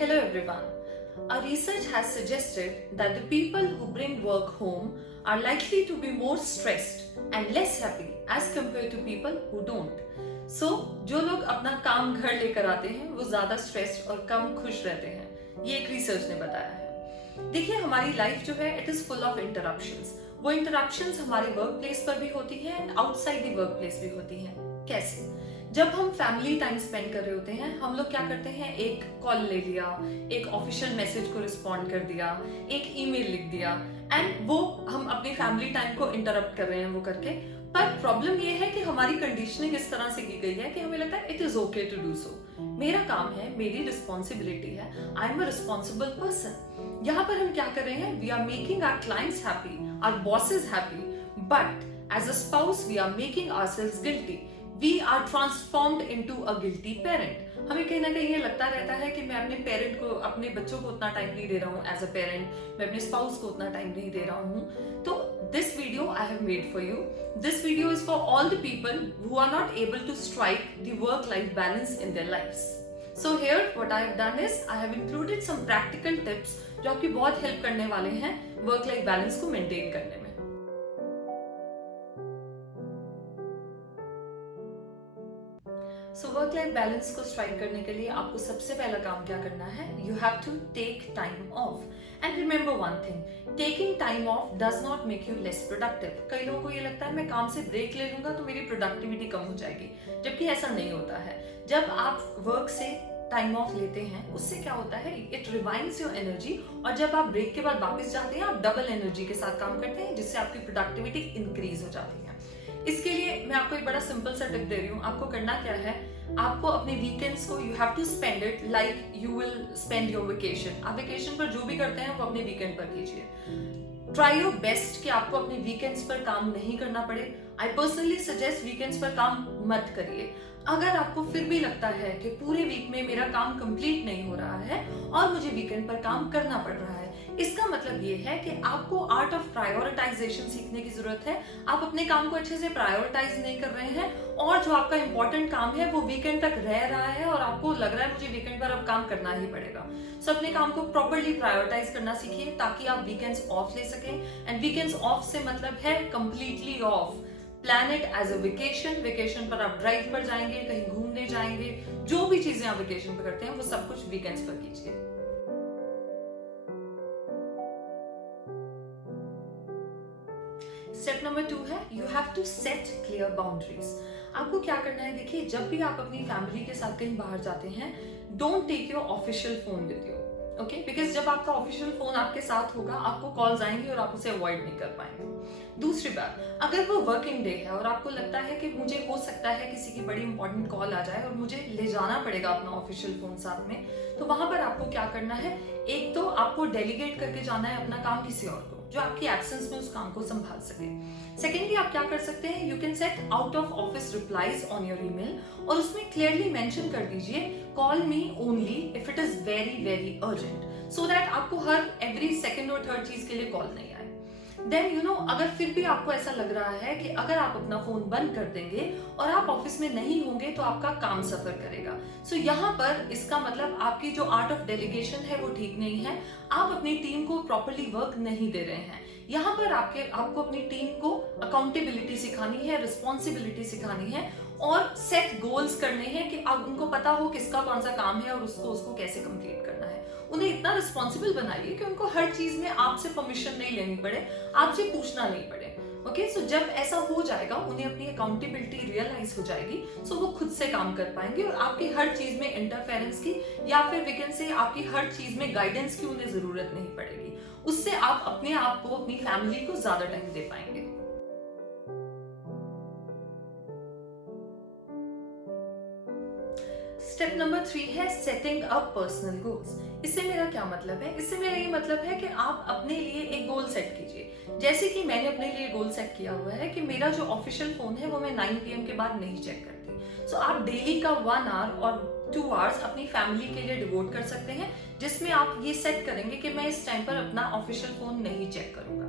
Hello everyone. A research has suggested that the people who bring work home are likely to be more stressed and less happy as compared to people who don't. So, जो लोग अपना काम घर लेकर आते हैं वो ज्यादा स्ट्रेस्ड और कम खुश रहते हैं, ये एक रिसर्च ने बताया है। देखिए, हमारी लाइफ जो है it is full of interruptions. वो इंटरप्शंस हमारे वर्क प्लेस पर भी होती है and outside the work place भी होती है। कैसे? जब हम फैमिली टाइम स्पेंड कर रहे होते हैं, हम लोग क्या करते हैं, एक कॉल ले लिया, एक ऑफिशियल मैसेज को रिस्पॉन्ड कर दिया, एक ईमेल लिख दिया एंड वो हम अपनी फैमिली टाइम को इंटरप्ट कर रहे हैं वो करके। पर प्रॉब्लम ये है कि हमारी कंडीशनिंग इस तरह से की गई है कि हमें लगता है it is okay to do so. मेरा काम है, मेरी रिस्पॉन्सिबिलिटी है, I am a responsible person. यहाँ पर हम क्या कर रहे हैं, we are making our clients happy, our bosses happy, but as a spouse we are making ourselves guilty. We are transformed into a guilty parent. हमें कहीं ना कहीं ये लगता रहता है कि मैं अपने पेरेंट को, अपने बच्चों को उतना टाइम नहीं दे रहा हूँ एज अ पेरेंट, मैं अपने स्पाउस को उतना टाइम नहीं दे रहा हूँ। तो this video I have made for you. This video is for all the people who are not able to strike the work life balance in their lifes. So here what I have done is I have included some practical tips जो आपकी बहुत help करने वाले हैं work life balance को maintain करने में। So work life balance को स्ट्राइक करने के लिए आपको सबसे पहला काम क्या करना है, you have to take time off. And remember one thing, taking time off does not make you less productive. कई लोगों को ये लगता है मैं काम से ब्रेक ले लूंगा तो मेरी प्रोडक्टिविटी कम हो जाएगी, जबकि ऐसा नहीं होता है। जब आप वर्क से टाइम ऑफ लेते हैं उससे क्या होता है, इट रिवाइंड्स योर एनर्जी, और जब आप ब्रेक के बाद वापस जाते हैं आप डबल एनर्जी के साथ काम करते हैं, जिससे आपकी प्रोडक्टिविटी इंक्रीज हो जाती है। इसके लिए मैं आपको एक बड़ा सिंपल सा टिप दे रही हूँ। आपको करना क्या है, आपको अपने वीकेंड्स को you have to spend it like you will spend your vacation. आप वेकेशन पर जो भी करते हैं वो अपने वीकेंड पर कीजिए। ट्राई योर बेस्ट कि आपको अपने वीकेंड्स पर काम नहीं करना पड़े। आई पर्सनली सजेस्ट वीकेंड्स पर काम मत करिए। अगर आपको फिर भी लगता है कि पूरे वीक में मेरा काम कंप्लीट नहीं हो रहा है और मुझे वीकेंड पर काम करना पड़ रहा है, इसका मतलब ये है कि आपको आर्ट ऑफ प्रायोरिटाइजेशन सीखने की जरूरत है। आप अपने काम को अच्छे से प्रायोरिटाइज नहीं कर रहे हैं और जो आपका इंपॉर्टेंट काम है वो वीकेंड तक रह रहा है और आपको लग रहा है मुझे वीकेंड पर अब काम करना ही पड़ेगा। सो अपने काम को प्रॉपर्ली प्रायोरिटाइज करना सीखिए ताकि आप वीकेंड्स ऑफ ले सकें। एंड वीकेंड्स ऑफ से मतलब है completely off. Plan it as a vacation. Vacation पर आप ड्राइव पर जाएंगे, कहीं घूमने जाएंगे, जो भी चीजें आप वेकेशन पर करते हैं वो सब कुछ वीकेंड्स पर कीजिए। स्टेप नंबर 2 है, you have to set clear boundaries. आपको क्या करना है, देखिए, जब भी आप अपनी फैमिली के साथ कहीं बाहर जाते हैं, don't take your official phone with you, okay? Because जब आपका ऑफिशियल फोन आपके साथ होगा आपको कॉल्स आएंगी और आप उसे अवॉइड नहीं कर पाएंगे। दूसरी बात, अगर वो वर्किंग डे है और आपको लगता है कि मुझे हो सकता है किसी की बड़ी इंपॉर्टेंट कॉल आ जाए और मुझे ले जाना पड़ेगा अपना ऑफिशियल फोन साथ में, तो वहां पर आपको क्या करना है, एक तो आपको डेलीगेट करके जाना है अपना काम किसी और को जो आपकी एब्सेंस में उस काम को संभाल सके। सेकेंडली, आप क्या कर सकते हैं, you can set out of office replies on your email और उसमें क्लियरली मेंशन कर दीजिए call me only if it is very very urgent, so that आपको हर एवरी सेकेंड और थर्ड चीज के लिए कॉल नहीं आए। देन यू नो, अगर फिर भी आपको ऐसा लग रहा है कि अगर आप अपना फोन बंद कर देंगे और आप ऑफिस में नहीं होंगे तो आपका काम सफर करेगा। सो यहाँ पर इसका मतलब आपकी जो आर्ट ऑफ डेलीगेशन है वो ठीक नहीं है, आप अपनी टीम को प्रॉपरली वर्क नहीं दे रहे हैं। यहाँ पर आपको अपनी टीम को अकाउंटेबिलिटी सिखानी है, रिस्पॉन्सिबिलिटी सिखानी है और सेट गोल्स करने हैं कि अब उनको पता हो किसका कौन सा काम है और उसको कैसे कंप्लीट करना है। उन्हें इतना रिस्पॉन्सिबल बनाइए कि उनको हर चीज में आपसे परमिशन नहीं लेनी पड़े, आपसे पूछना नहीं पड़े। ओके, सो जब ऐसा हो जाएगा, उन्हें अपनी अकाउंटेबिलिटी रियलाइज हो जाएगी, सो वो खुद से काम कर पाएंगे और आपकी हर चीज में इंटरफेरेंस की या फिर वी कैन से आपकी हर चीज में गाइडेंस की उन्हें जरूरत नहीं पड़ेगी। उससे आप अपने आप को, अपनी फैमिली को ज्यादा टाइम दे पाएंगे। स्टेप नंबर 3 है सेटिंग अप पर्सनल गोल्स। इससे मेरा क्या मतलब है, इससे मेरा ये मतलब है कि आप अपने लिए एक गोल सेट कीजिए। जैसे कि मैंने अपने लिए गोल सेट किया हुआ है कि मेरा जो ऑफिशियल फोन है वो मैं 9 PM के बाद नहीं चेक करती। सो आप डेली का 1 आवर और 2 आवर्स अपनी फैमिली के लिए डिवोट कर सकते हैं, जिसमें आप ये सेट करेंगे कि मैं इस टाइम पर अपना ऑफिशियल फोन नहीं चेक करूंगा।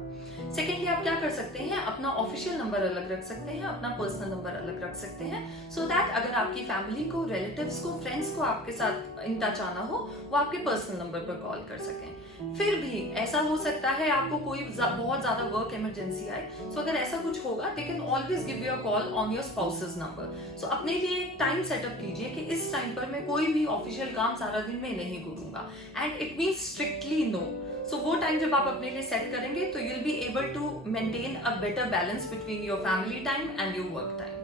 सेकेंडली, आप क्या कर सकते हैं, अपना ऑफिशियल नंबर अलग रख सकते हैं, अपना पर्सनल नंबर अलग रख सकते हैं, सो दैट अगर आपकी फैमिली को, रिलेटिव्स को, फ्रेंड्स को आपके साथ इन टच आना हो, वो आपके पर्सनल नंबर पर कॉल कर सकें। फिर भी ऐसा हो सकता है आपको कोई बहुत ज्यादा वर्क इमरजेंसी आए, सो अगर ऐसा कुछ होगा, they can always give you a call on your spouse's number. So अपने लिए एक टाइम सेटअप कीजिए कि इस टाइम पर मैं कोई भी ऑफिशियल काम सारा दिन में नहीं करूंगा, and it means strictly no. So वो टाइम जब आप अपने लिए सेट करेंगे तो you will be able to maintain a better balance between your family time and your work time.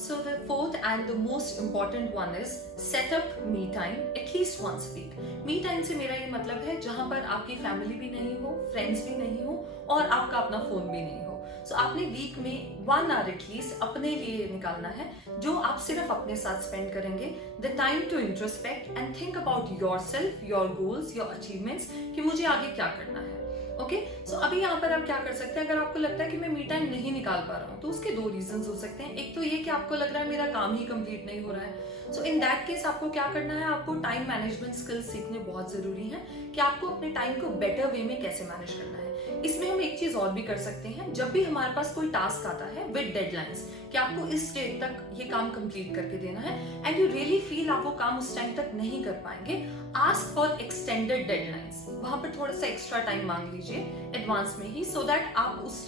So the fourth and the most important one is set up me time at least once a week. Me time से मेरा ये मतलब है जहां पर आपकी family भी नहीं हो, फ्रेंड्स भी नहीं हो और आपका अपना फोन भी नहीं हो। सो आपने वीक में 1 आवर एटलीस्ट अपने लिए निकालना है, जो आप सिर्फ अपने साथ स्पेंड करेंगे। The time to introspect and think about yourself, your goals, your achievements, कि मुझे आगे क्या करना है। ओके, सो अभी यहाँ पर आप क्या कर सकते हैं, अगर आपको लगता है कि मैं मी टाइम नहीं निकाल पा रहा हूँ, तो उसके 2 रीजंस हो सकते हैं। एक तो ये कि आपको लग रहा है मेरा काम ही कंप्लीट नहीं हो रहा है। सो इन दैट केस आपको क्या करना है, आपको टाइम मैनेजमेंट स्किल्स सीखने बहुत जरूरी है कि आपको अपने टाइम को बेटर वे में कैसे मैनेज करना है। इसमें हम एक चीज और भी कर सकते हैं, जब भी हमारे पास कोई टास्क आता है विद डेडलाइंस कि आपको इस डेट तक ये काम कंप्लीट करके देना है, एंड यू रियली फील आप वो काम उस टाइम तक नहीं कर पाएंगे, आस्क फॉर एक्सटेंडेड डेडलाइंस। वहां पर थोड़ा सा एक्स्ट्रा टाइम मांग लीजिए एडवांस में ही, सो दैट आप उस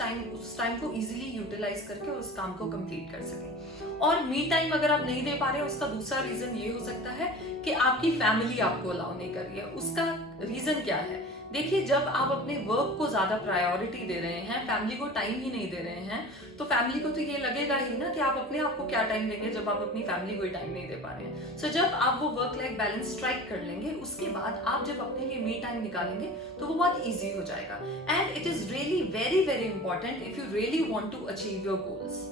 टाइम को इजीली यूटिलाइज करके उस काम को कंप्लीट कर सकें। और मी टाइम अगर आप नहीं दे पा रहे हैं, उसका दूसरा रीजन ये हो सकता है कि आपकी फैमिली आपको अलाउ नहीं कर रही है। उसका रीजन क्या है, देखिए, जब आप अपने वर्क को ज्यादा प्रायोरिटी दे रहे हैं, फैमिली को टाइम ही नहीं दे रहे हैं, तो फैमिली को तो ये लगेगा ही ना कि आप अपने आप को क्या टाइम देंगे जब आप अपनी फैमिली को टाइम नहीं दे पा रहे हैं। सो जब आप वो वर्क लाइफ बैलेंस स्ट्राइक कर लेंगे, उसके बाद आप जब अपने लिए मी टाइम निकालेंगे तो वो बहुत ईजी हो जाएगा। And it is really very very important if you really want to achieve your goals.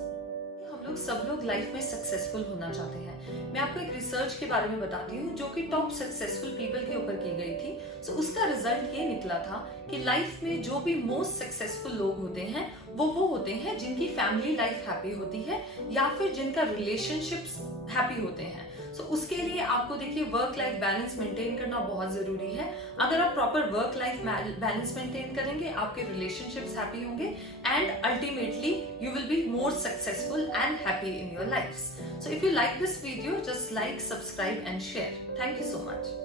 सब लोग लाइफ में सक्सेसफुल होना चाहते हैं। मैं आपको एक रिसर्च के बारे में बताती हूँ जो कि टॉप सक्सेसफुल पीपल के ऊपर की गई थी। सो उसका रिजल्ट ये निकला था कि लाइफ में जो भी मोस्ट सक्सेसफुल लोग होते हैं वो होते हैं जिनकी फैमिली लाइफ हैप्पी होती है या फिर जिनका रिलेशनशिप्स हैप्पी होते हैं। सो उसके लिए आपको देखिए वर्क लाइफ बैलेंस मेंटेन करना बहुत जरूरी है। अगर आप proper work life balance maintain करेंगे, आपके रिलेशनशिप्स हैप्पी होंगे and ultimately you will be more successful and happy in your lives. So if you like this video, just like, subscribe and share. Thank you so much.